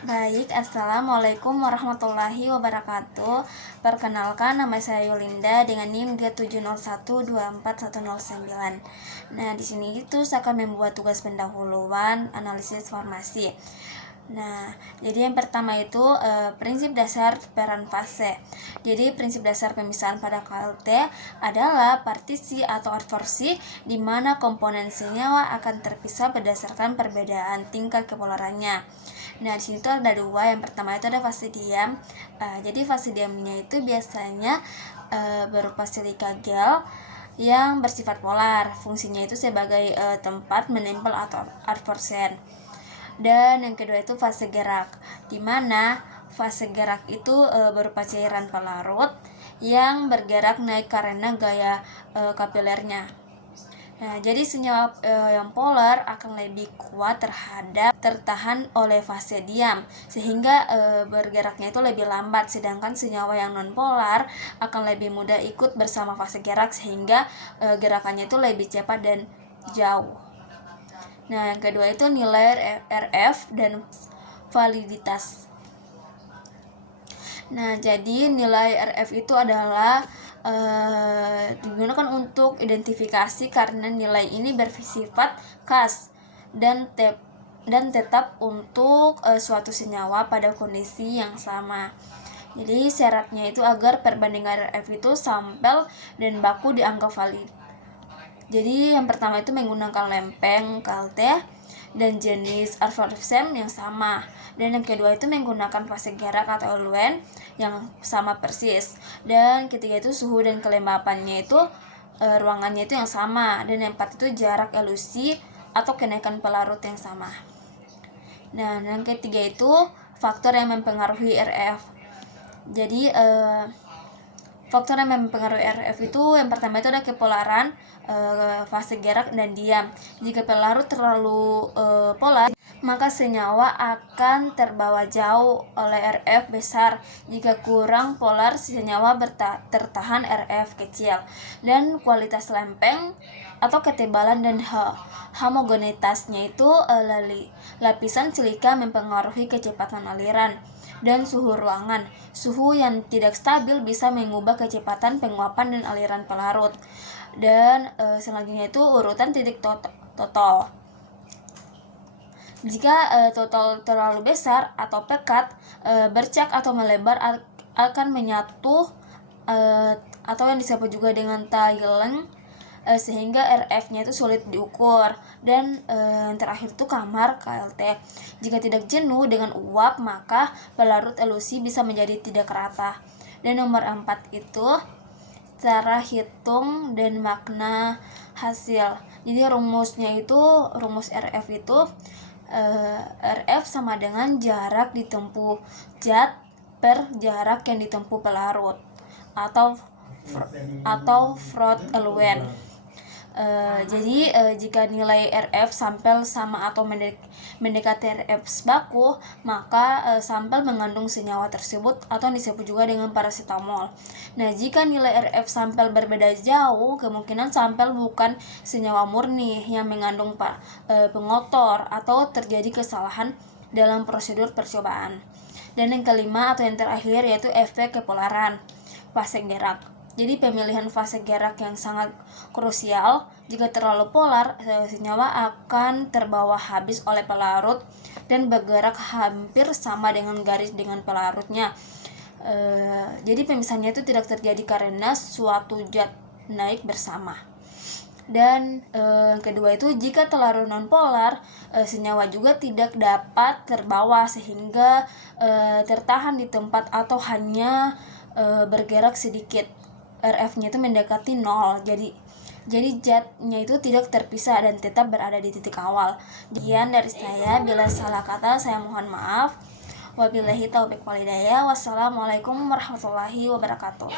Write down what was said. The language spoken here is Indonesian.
Baik, Assalamualaikum warahmatullahi wabarakatuh. Perkenalkan, nama saya Yulinda dengan NIM G701241109. Nah, di sini itu saya akan membuat tugas pendahuluan analisis formasi. Nah, jadi yang pertama itu prinsip dasar peran fase. Jadi prinsip dasar pemisahan pada KLT adalah partisi atau advorsi di mana komponen senyawa akan terpisah berdasarkan perbedaan tingkat kepolarannya. Nah, di sini tuh ada dua. Yang pertama itu ada fase diam. Jadi fase diamnya itu biasanya berupa silika gel yang bersifat polar. Fungsinya itu sebagai tempat menempel atau advorsen. Dan yang kedua itu fase gerak, di mana fase gerak itu berupa cairan pelarut yang bergerak naik karena gaya kapilernya. Nah, jadi senyawa yang polar akan lebih kuat tertahan oleh fase diam, sehingga bergeraknya itu lebih lambat, sedangkan senyawa yang non polar akan lebih mudah ikut bersama fase gerak, sehingga gerakannya itu lebih cepat dan jauh. Nah, yang kedua itu nilai RF dan validitas. Nah, jadi nilai RF itu adalah digunakan untuk identifikasi karena nilai ini bersifat khas dan tetap untuk suatu senyawa pada kondisi yang sama. Jadi syaratnya itu agar perbandingan RF itu sampel dan baku dianggap valid. Jadi yang pertama itu menggunakan lempeng KLT dan jenis advorsen yang sama, dan yang kedua itu menggunakan fase gerak atau eluen yang sama persis, dan ketiga itu suhu dan kelembapannya itu ruangannya itu yang sama, dan yang empat itu jarak elusi atau kenaikan pelarut yang sama. Nah, yang ketiga itu faktor yang mempengaruhi RF. Jadi faktor yang mempengaruhi RF itu yang pertama itu ada kepolaran, fase gerak dan diam. Jika pelarut terlalu polar, maka senyawa akan terbawa jauh oleh RF besar. Jika kurang polar, senyawa tertahan RF kecil. Dan kualitas lempeng atau ketebalan dan homogenitasnya itu lapisan silika mempengaruhi kecepatan aliran dan suhu ruangan. Suhu yang tidak stabil bisa mengubah kecepatan penguapan dan aliran pelarut. Dan selanjutnya itu urutan titik total. Jika total terlalu besar atau pekat, bercak atau melebar akan menyatu atau yang disebut juga dengan tiling, sehingga RF-nya itu sulit diukur. Dan yang terakhir itu kamar KLT. Jika tidak jenuh dengan uap, maka pelarut elusi bisa menjadi tidak rata. Dan nomor 4 itu cara hitung dan makna hasil. Jadi rumusnya itu, rumus RF itu RF sama dengan jarak ditempuh zat per jarak yang ditempuh pelarut atau Froth eluen. Jadi jika nilai RF sampel sama atau mendekati RF baku, maka sampel mengandung senyawa tersebut atau disebut juga dengan paracetamol. Nah, jika nilai RF sampel berbeda jauh, kemungkinan sampel bukan senyawa murni yang mengandung pengotor atau terjadi kesalahan dalam prosedur percobaan. Dan yang kelima atau yang terakhir yaitu efek kepolaran fase gerak. Jadi pemilihan fase gerak yang sangat krusial. Jika terlalu polar, senyawa akan terbawa habis oleh pelarut dan bergerak hampir sama dengan garis dengan pelarutnya. Jadi pemisahannya itu tidak terjadi karena suatu zat naik bersama. Dan kedua itu jika terlalu non-polar, senyawa juga tidak dapat terbawa sehingga tertahan di tempat atau hanya bergerak sedikit. RF-nya itu mendekati 0. Jadi zatnya itu tidak terpisah dan tetap berada di titik awal. Sekian dari saya. Bila salah kata saya mohon maaf. Wabillahi taufiq wal hidayah. Wassalamualaikum warahmatullahi wabarakatuh.